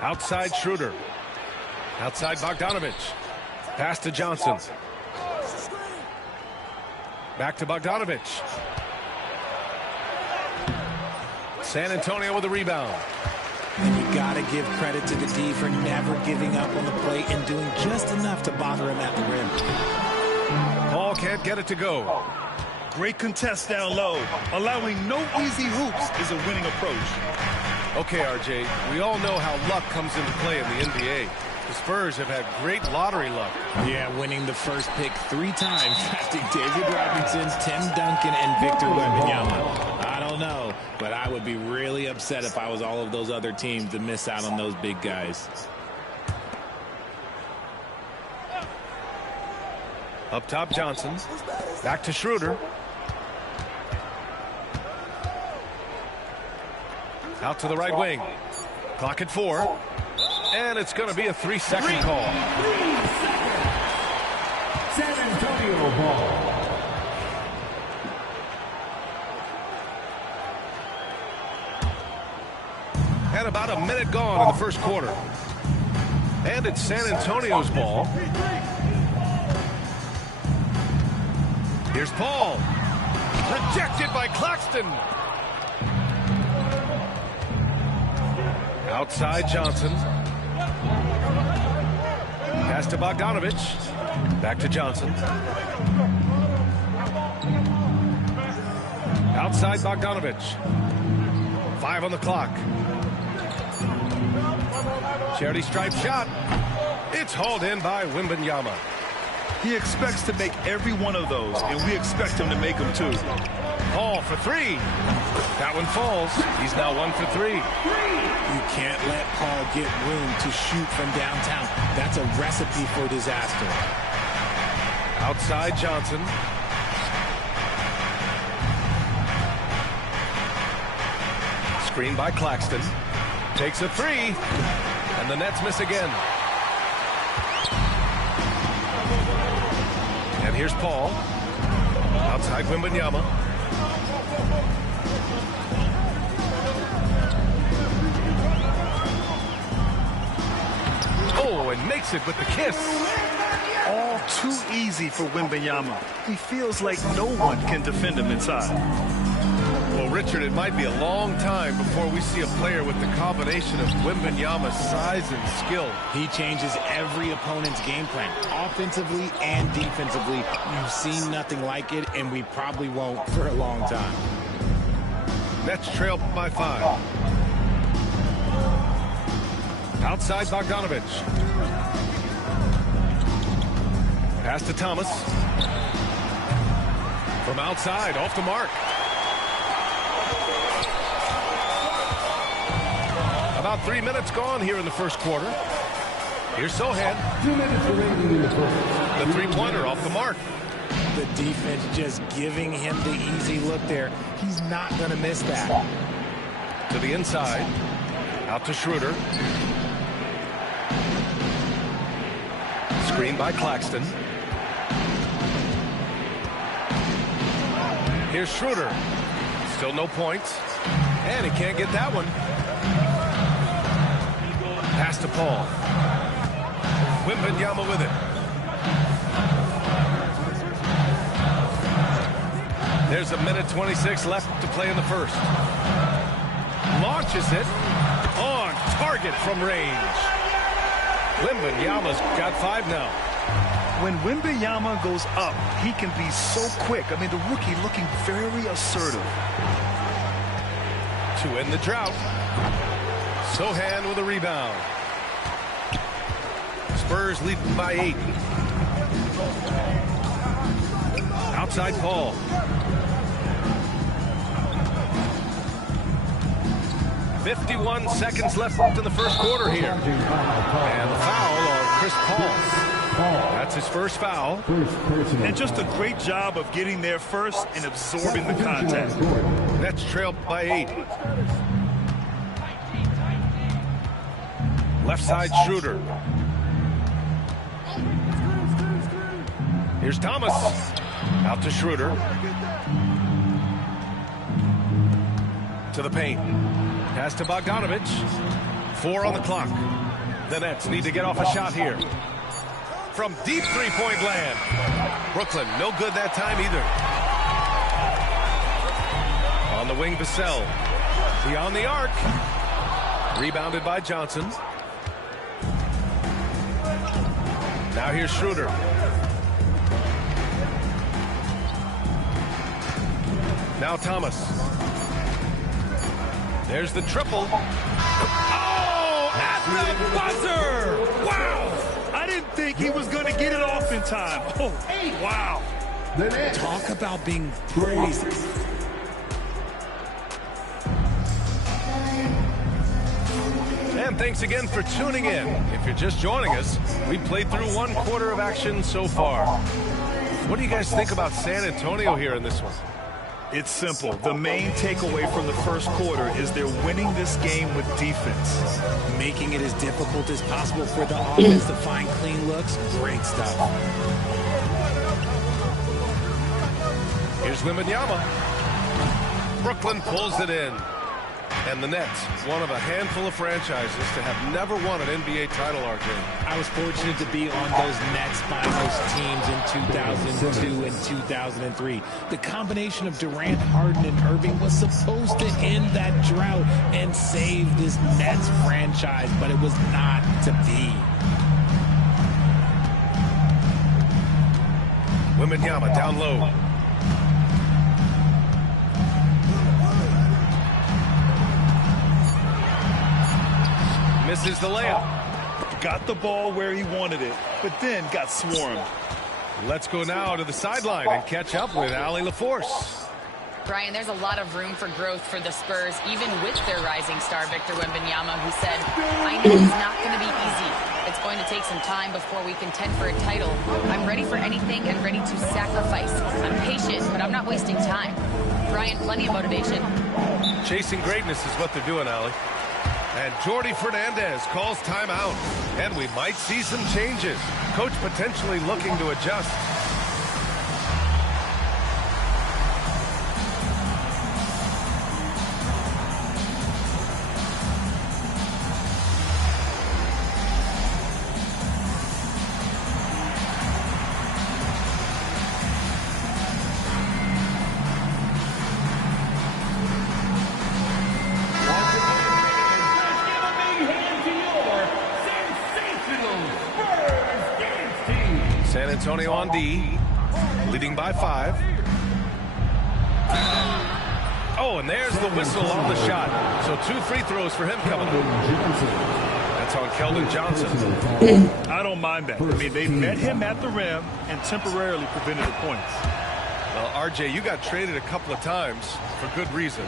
Outside Schroeder. Outside Bogdanovic. Pass to Johnson. Back to Bogdanovic. San Antonio with a rebound. And you got to give credit to the D for never giving up on the plate and doing just enough to bother him at the rim. Paul can't get it to go. Great contest down low. Allowing no easy hoops is a winning approach. Okay, RJ, we all know how luck comes into play in the NBA. The Spurs have had great lottery luck. Yeah, winning the first pick 3 times, drafting David Robinson, Tim Duncan, and Victor Wembanyama. I don't know, but I would be really upset if I was all of those other teams to miss out on those big guys. Up top, Johnson. Back to Schroeder. Out to the right wing. Clock at 4. And it's going to be a 3-second call. 3 seconds. San Antonio ball. And about a minute gone in the first quarter. And it's San Antonio's ball. Here's Paul. Rejected by Claxton. Outside Johnson. Pass to Bogdanovic. Back to Johnson. Outside Bogdanovic. 5 on the clock. Charity stripe shot. It's hauled in by Wembanyama. He expects to make every one of those, and we expect him to make them too. Paul for 3. That one falls. He's now 1 for 3. You can't let Paul get room to shoot from downtown. That's a recipe for disaster. Outside Johnson. Screen by Claxton. Takes a 3. And the Nets miss again. And here's Paul. Outside Wembanyama. Oh, and makes it with the kiss. All too easy for Wembanyama. He feels like no one can defend him inside. Well, Richard, it might be a long time before we see a player with the combination of Wembanyama's size and skill. He changes every opponent's game plan, offensively and defensively. You've seen nothing like it, and we probably won't for a long time. Nets trail by 5. Outside Bogdanovic. Pass to Thomas. From outside, off the mark. About 3 minutes gone here in the first quarter. Here's Sohan. 2 minutes remaining in the first. The three-pointer off the mark. The defense just giving him the easy look there. He's not going to miss that. To the inside. Out to Schroeder. Screen by Claxton. Here's Schroeder. Still no points. And he can't get that one. Pass to Paul. Wembanyama with it. There's a minute 26 left to play in the first. Launches it. On target from range. Wembanyama's got 5 now. When Wembanyama goes up, he can be so quick. I mean, the rookie looking very assertive. To end the drought. Sohan with a rebound. Spurs lead by 8. Outside Paul. .51 seconds left in the first quarter here. And the foul on Chris Paul. That's his first foul. And just a great job of getting there first and absorbing the contact. Nets trail by 8. Left side Schroeder. Here's Thomas. Out to Schroeder. To the paint. Pass to Bogdanovic. 4 on the clock. The Nets need to get off a shot here. From deep three-point land. Brooklyn, no good that time either. On the wing, Vassell. Beyond the arc. Rebounded by Johnson. Now here's Schroeder. Now Thomas. There's the triple. Oh, at the buzzer! Wow! I didn't think he was going to get it off in time. Oh, wow. Talk about being crazy. And thanks again for tuning in. If you're just joining us, we played through 1 quarter of action so far. What do you guys think about San Antonio here in this one? It's simple. The main takeaway from the first quarter is they're winning this game with defense. Making it as difficult as possible for the offense to find clean looks. Great stuff. Here's Wembanyama. Brooklyn pulls it in. And the Nets, one of a handful of franchises to have never won an NBA title, RJ. I was fortunate to be on those Nets finals teams in 2002 and 2003. The combination of Durant, Harden, and Irving was supposed to end that drought and save this Nets franchise, but it was not to be. Wembanyama down low. Misses the layup. Got the ball where he wanted it, but then got swarmed. Let's go now to the sideline and catch up with Allie LaForce. Brian, there's a lot of room for growth for the Spurs, even with their rising star, Victor Wembanyama, who said, I know it's not going to be easy. It's going to take some time before we contend for a title. I'm ready for anything and ready to sacrifice. I'm patient, but I'm not wasting time. Brian, plenty of motivation. Chasing greatness is what they're doing, Allie. And Jordi Fernandez calls timeout. And we might see some changes. Coach potentially looking to adjust. San Antonio on D, leading by 5. Oh, and there's the whistle on the shot. So 2 free throws for him coming up. That's on Keldon Johnson. I don't mind that. I mean, they met him at the rim and temporarily prevented the points. Well, RJ, you got traded a couple of times for good reason.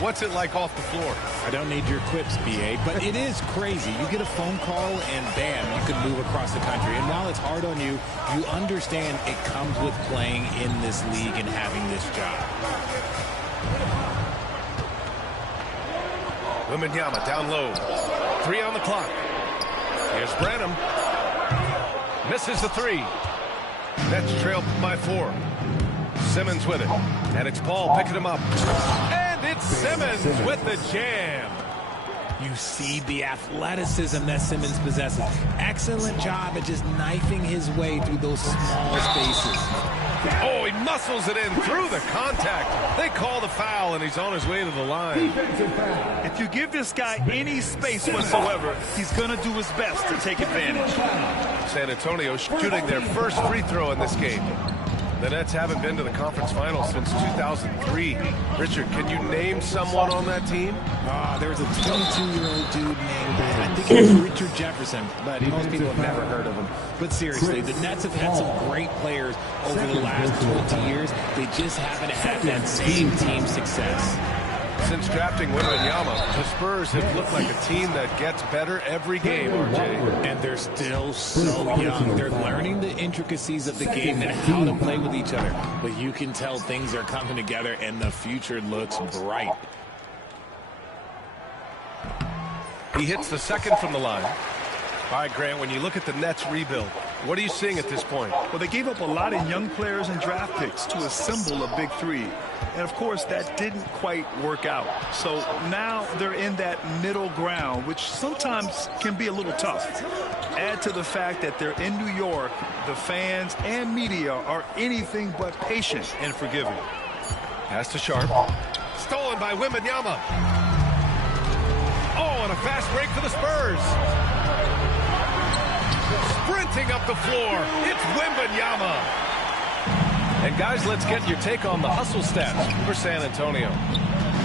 What's it like off the floor? I don't need your quips, BA, but it is crazy. You get a phone call and bam, you can move across the country. And while it's hard on you, you understand it comes with playing in this league and having this job. Wembanyama down low. 3 on the clock. Here's Branham. Misses the 3. Nets trail by 4. Simmons with it. And it's Paul picking him up. And it's Simmons with the jam. You see the athleticism that Simmons possesses. Excellent job at just knifing his way through those small spaces. Oh, he muscles it in through the contact. They call the foul, and he's on his way to the line. If you give this guy any space whatsoever, he's going to do his best to take advantage. San Antonio shooting their first free throw in this game. The Nets haven't been to the conference finals since 2003. Richard, can you name someone on that team? There was a 22-year-old dude named, I think it was Richard Jefferson, but most people have never heard of him. But seriously, the Nets have had some great players over the last 20 years. They just haven't had that same team success. Since drafting Wembanyama, the Spurs have looked like a team that gets better every game, RJ. And they're still so young. They're learning the intricacies of the game and how to play with each other. But you can tell things are coming together and the future looks bright. He hits the second from the line. All right, Grant, when you look at the Nets rebuild, What are you seeing at this point? Well, they gave up a lot of young players and draft picks to assemble a big three. And, of course, that didn't quite work out. So now they're in that middle ground, which sometimes can be a little tough. Add to the fact that they're in New York, the fans and media are anything but patient and forgiving. Pass to Sharp. Stolen by Wembanyama. Oh, and a fast break for the Spurs. Sprinting up the floor, it's Wembanyama. And guys, let's get your take on the hustle stats for San Antonio.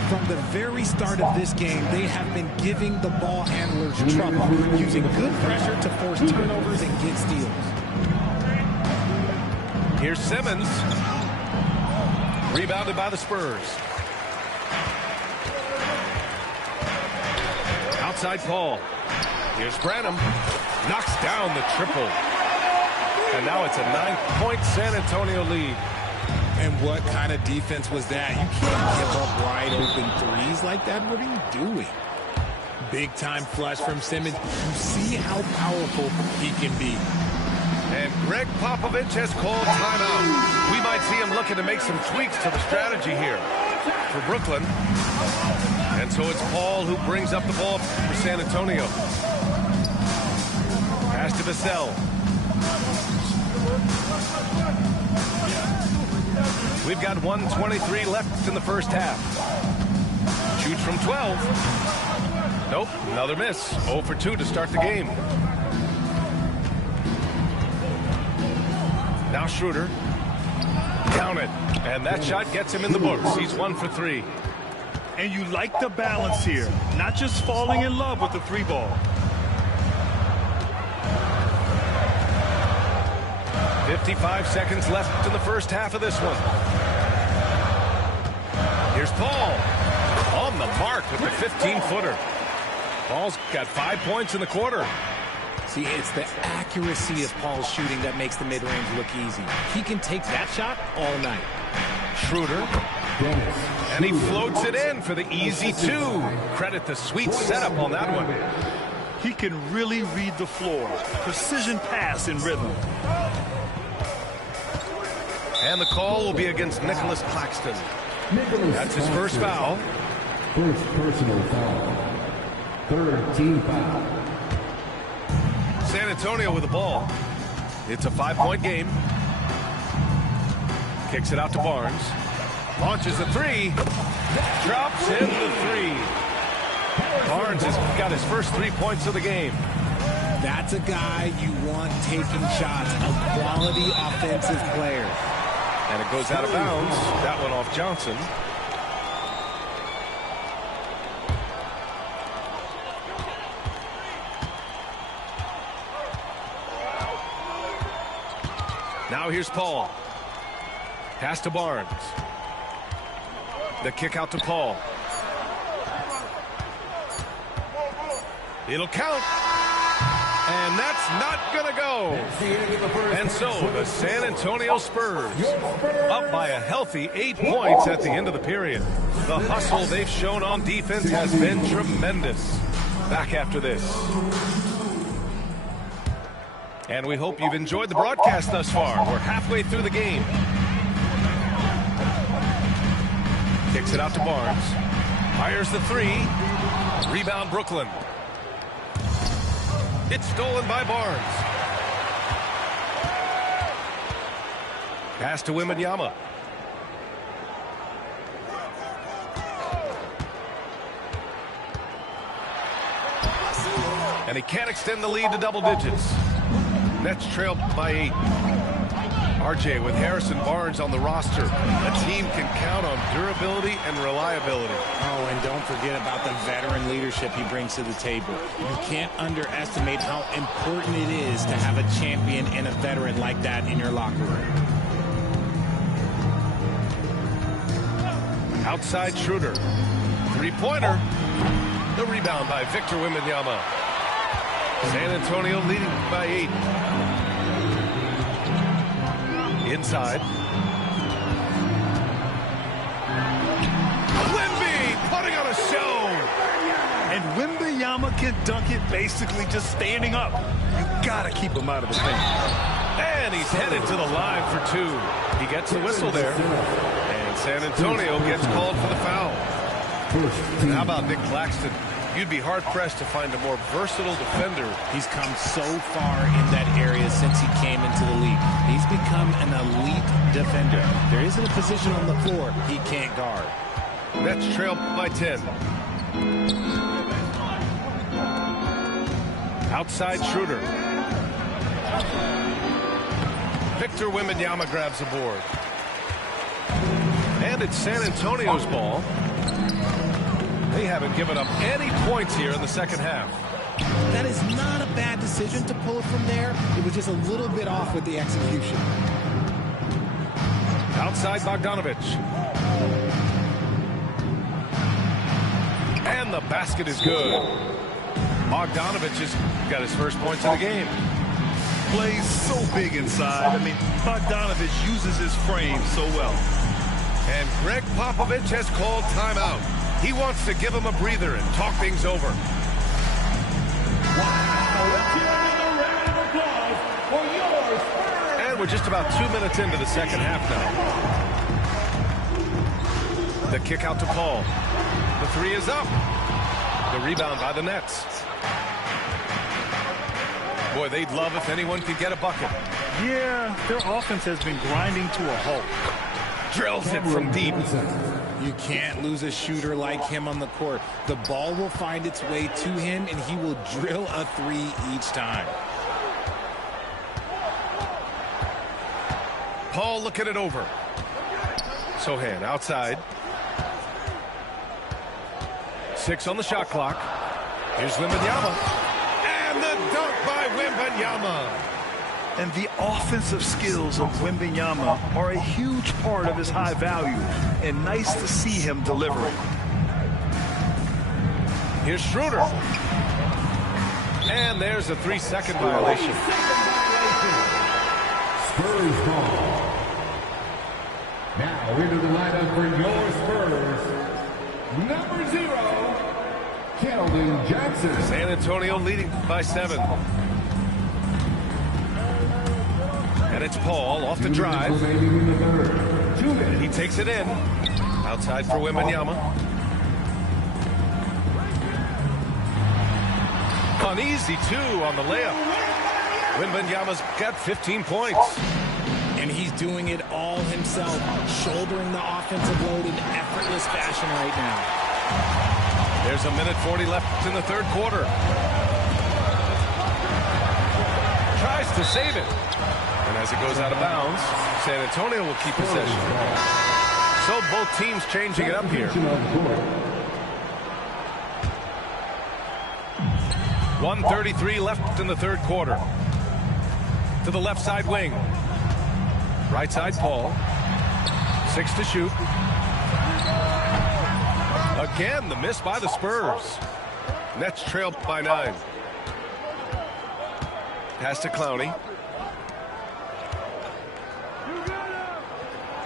From the very start of this game, they have been giving the ball handlers trouble, using good pressure to force turnovers and get steals. Here's Simmons. Rebounded by the Spurs. Outside Paul. Here's Branham. Knocks down the triple. And now it's a 9-point San Antonio lead. And what kind of defense was that? You can't give up wide open threes like that. What are you doing? Big time flush from Simmons. You see how powerful he can be. And Greg Popovich has called timeout. We might see him looking to make some tweaks to the strategy here for Brooklyn. And so it's Paul who brings up the ball for San Antonio. Pass to Vassell. We've got 1:23 left in the first half. Shoots from 12. Nope, another miss. 0 for 2 to start the game. Now Schroeder. Count it. And that shot gets him in the books. He's 1 for 3. And you like the balance here. Not just falling in love with the three ball. 55 seconds left in the first half of this one. Here's Paul. On the mark with the 15-footer. Paul's got 5 points in the quarter. See, it's the accuracy of Paul's shooting that makes the mid-range look easy. He can take that shot all night. Schroeder. And he floats it in for the easy 2. Credit the sweet setup on that one. He can really read the floor. Precision pass in rhythm. And the call will be against Nicholas Claxton. That's his first foul. First personal foul. Third team foul. San Antonio with the ball. It's a 5-point game. Kicks it out to Barnes. Launches the 3. Drops in the 3. Barnes has got his first 3 points of the game. That's a guy you want taking shots, a quality offensive player. And it goes out of bounds. That one off Johnson. Now here's Paul. Pass to Barnes. The kick out to Paul. It'll count. And that's not going to go. And so the San Antonio Spurs up by a healthy 8 points at the end of the period. The hustle they've shown on defense has been tremendous. Back after this. And we hope you've enjoyed the broadcast thus far. We're halfway through the game. Kicks it out to Barnes. Fires the 3. Rebound Brooklyn. It's stolen by Barnes. Pass to Wembanyama. And he can't extend the lead to double digits. Nets trailed by 8. RJ with Harrison Barnes on the roster. A team can count on durability and reliability. Oh, and don't forget about the veteran leadership he brings to the table. You can't underestimate how important it is to have a champion and a veteran like that in your locker room. Outside Schroeder. 3-pointer. The rebound by Victor Wembanyama. San Antonio leading by 8. Inside. Wemby putting on a show. And Wembanyama Wembanyama can dunk it basically just standing up. You gotta keep him out of the paint. And he's headed to the line for two. He gets the whistle there. And San Antonio gets called for the foul. And how about Nick Claxton? You'd be hard-pressed to find a more versatile defender. He's come so far in that area since he came into the league. He's become an elite defender. There isn't a position on the floor he can't guard. Nets trail by 10. Outside Schroeder. Victor Wembanyama grabs the board. And it's San Antonio's ball. They haven't given up any points here in the second half. That is not a bad decision to pull it from there. It was just a little bit off with the execution. Outside Bogdanovic. And the basket is good. Bogdanovic has got his first points of the game. Plays so big inside. I mean, Bogdanovic uses his frame so well. And Greg Popovich has called timeout. He wants to give him a breather and talk things over. And we're just about 2 minutes into the second half now. The kick out to Paul. The three is up. The rebound by the Nets. Boy, they'd love if anyone could get a bucket. Yeah, their offense has been grinding to a halt. Drills it from deep. You can't lose a shooter like him on the court. The ball will find its way to him, and he will drill a three each time. Paul looking it over. Sochan outside. 6 on the shot clock. Here's Wembanyama. And the dunk by Wembanyama. And the offensive skills of Wembanyama are a huge part of his high value, and nice to see him delivering. Here's Schroeder. And there's a 3-second violation. Spurs ball. Now into the lineup for your Spurs, number 0, Keldon Johnson. San Antonio leading by 7. And it's Paul off the drive. And he takes it in. Outside for Wembanyama. Uneasy 2 on the layup. Wembanyama's got 15 points. And he's doing it all himself, shouldering the offensive load in effortless fashion right now. There's a minute 40 left in the third quarter. Tries to save it. And as it goes out of bounds, San Antonio will keep possession. So both teams changing it up here. 1:33 left in the third quarter. To the left side wing. Right side Paul. 6 to shoot. Again, the miss by the Spurs. Nets trail by 9. Pass to Clowney.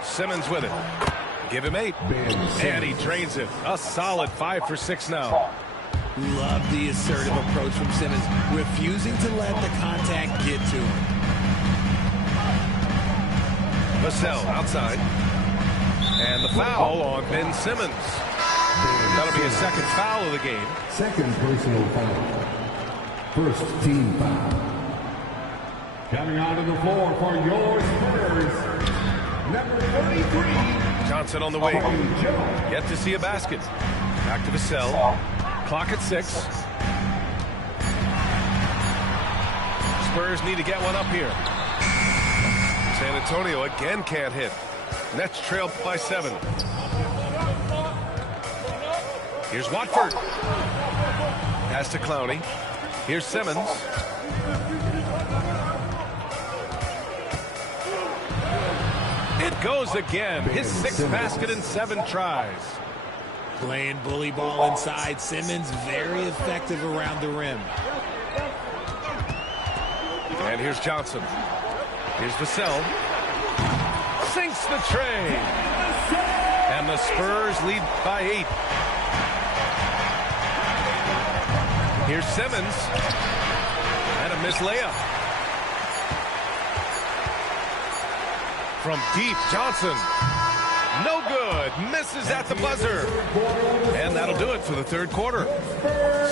Simmons with it. Give him 8. And he drains it. A solid 5 for 6 now. Love the assertive approach from Simmons, refusing to let the contact get to him. Vassell outside. And the foul on Ben Simmons. That'll be a second foul of the game. Second personal foul. First team foul. Coming onto the floor for your Spurs, number 33. Johnson on the wing. Yet to see a basket. Back to Vassell. Clock at 6. Spurs need to get one up here. San Antonio again can't hit. Nets trail by 7. Here's Watford. Pass to Clowney. Here's Simmons. It goes again. His 6th basket in 7 tries. Playing bully ball inside. Simmons very effective around the rim. And here's Johnson. Here's Vassell. Sinks the tray. And the Spurs lead by 8. Here's Simmons. And a missed layup. From deep, Johnson. No good. Misses at the buzzer. And that'll do it for the third quarter.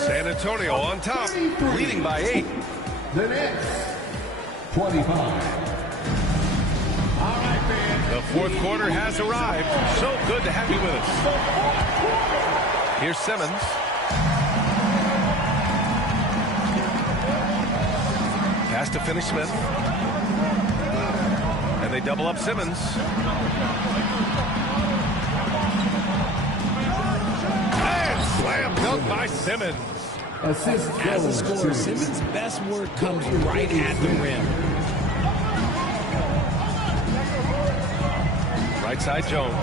San Antonio on top, leading by 8. The Knicks, 25. All right, man. The fourth quarter has arrived. So good to have you with us. Here's Simmons. Pass to Finney-Smith. And they double up Simmons. And slam dunk by Simmons. Assist As a scorer, Simmons' best work comes right at the rim. Right side, Jones.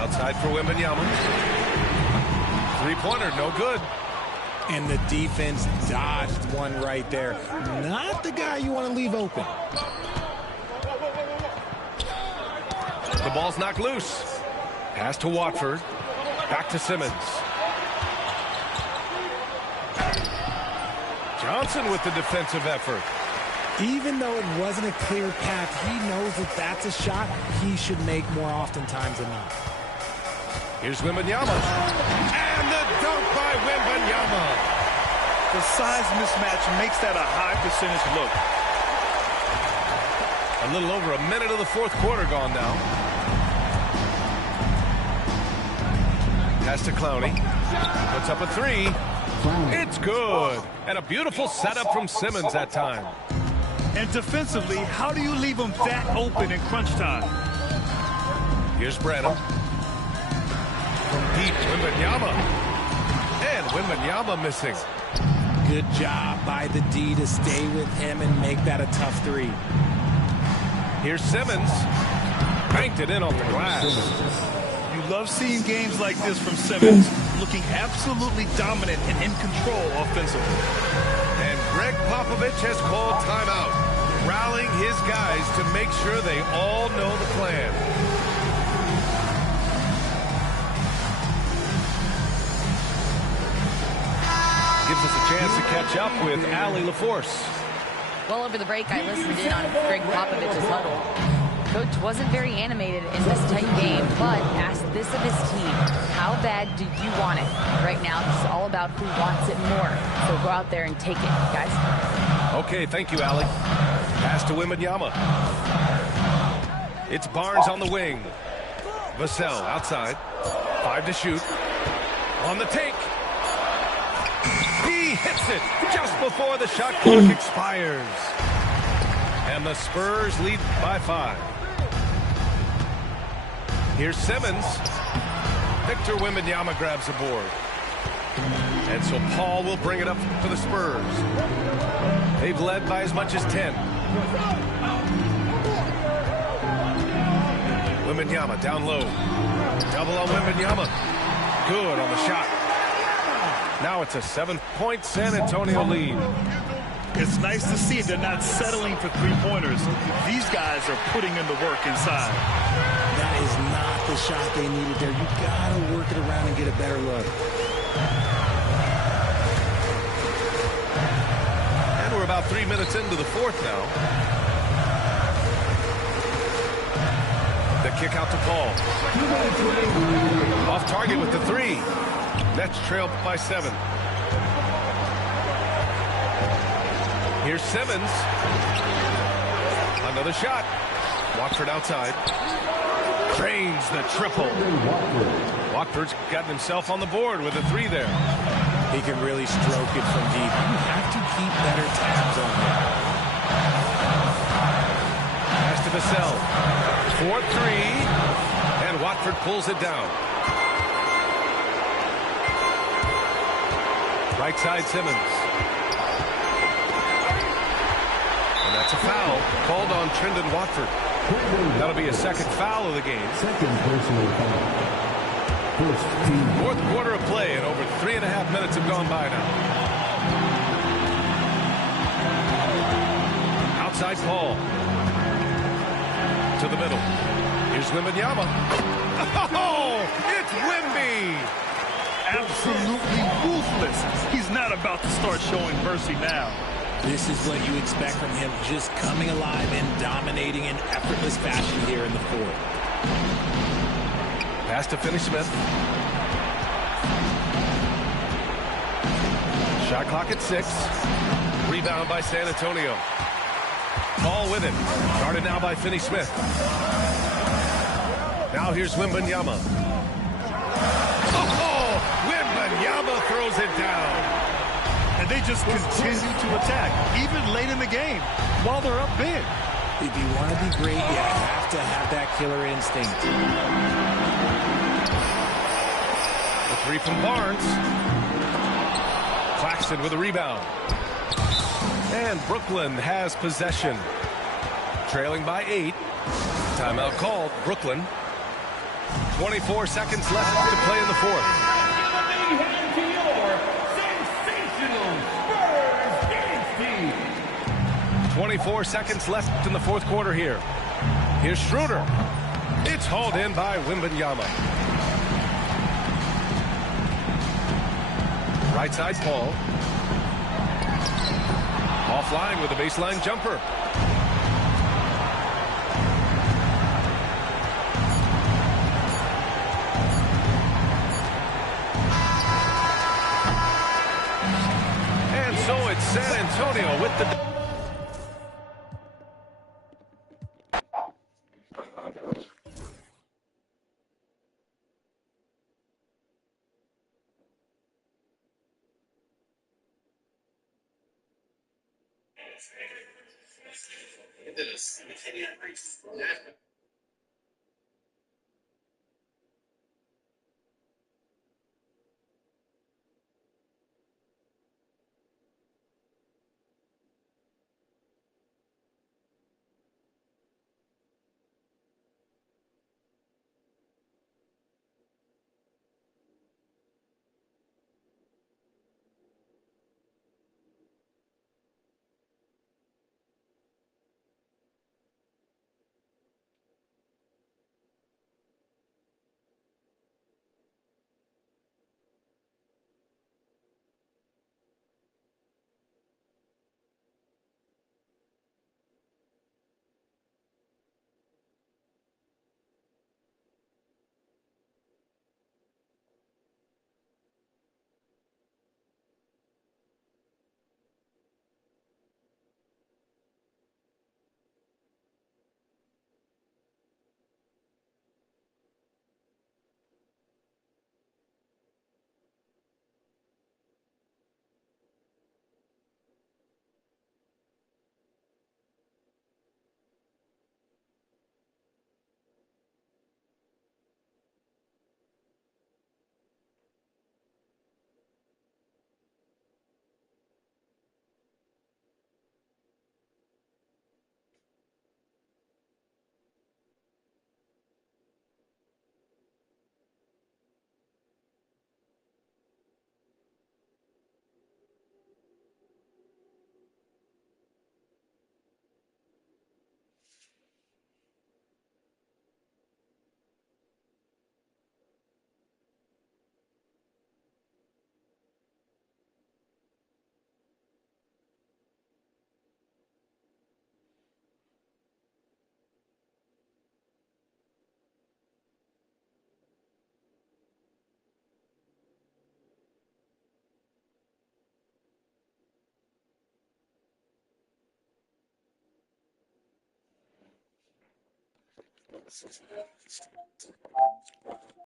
Outside for Wembanyama. Three-pointer, no good. And the defense dodged one right there. Not the guy you want to leave open. The ball's knocked loose. Pass to Watford. Back to Simmons. Johnson with the defensive effort. Even though it wasn't a clear path, he knows that that's a shot he should make more oftentimes than not. Here's Wembanyama. And the dunk by Wembanyama. The size mismatch makes that a high percentage look. A little over a minute of the fourth quarter gone now. Pass to Clowney. Puts up a three. It's good. And a beautiful setup from Simmons that time. And defensively, how do you leave them that open in crunch time? Here's Branham. From deep, Wembanyama. And Wembanyama missing. Good job by the D to stay with him and make that a tough three. Here's Simmons. Banked it in on the glass. You love seeing games like this from Simmons, looking absolutely dominant and in control offensively. And Greg Popovich has called timeout, rallying his guys to make sure they all know the plan. Gives us a chance to catch up with Allie LaForce. Well, over the break, I listened in on Greg Popovich's huddle. Coach wasn't very animated in this tight game, but asked this of his team. How bad do you want it? Right now, this is all about who wants it more. So go out there and take it, guys. Okay, thank you, Allie. Pass to Wembanyama. It's Barnes on the wing. Vassell outside. 5 to shoot. On the take. He hits it just before the shot clock expires. And the Spurs lead by 5. Here's Simmons. Victor Wembanyama grabs the board. And so Paul will bring it up for the Spurs. They've led by as much as 10. Wembanyama down low. Double on Wembanyama. Good on the shot. Now it's a 7-point San Antonio lead. It's nice to see they're not settling for three-pointers. These guys are putting in the work inside. That is not the shot they needed there. You got to work it around and get a better look. And we're about 3 minutes into the fourth now. The kick out to Paul. Off target with the three. Nets trail by 7. Here's Simmons. Another shot. Watford outside. Cranes the triple. Watford's gotten himself on the board with a three there. He can really stroke it from deep. You have to keep better tabs on him. Pass to Vassell. 4-3. And Watford pulls it down. Right side Simmons. And that's a foul called on Trendon Watford. That'll be a second foul of the game. Second personal foul. First team. Fourth quarter of play, and over 3.5 minutes have gone by now. Outside Paul. To the middle. Here's Wembanyama. Oh, it's Wemby. Absolutely ruthless. He's not not about to start showing mercy now. This is what you expect from him, just coming alive and dominating in effortless fashion here in the fourth. Pass to Finney-Smith. Shot clock at 6. Rebound by San Antonio. Ball with it. Guarded now by Finney-Smith. Now here's Wembanyama. Oh, Wembanyama throws it down. And they just continue to attack, even late in the game, while they're up big. If you want to be great, you have to have that killer instinct. The 3 from Barnes. Claxton with a rebound. And Brooklyn has possession. Trailing by 8. Timeout called. Brooklyn. 24 seconds left to play in the fourth. 24 seconds left in the fourth quarter here. Here's Schroeder. It's hauled in by Wembanyama. Right side Paul. Offline with a baseline jumper. And so it's San Antonio with the...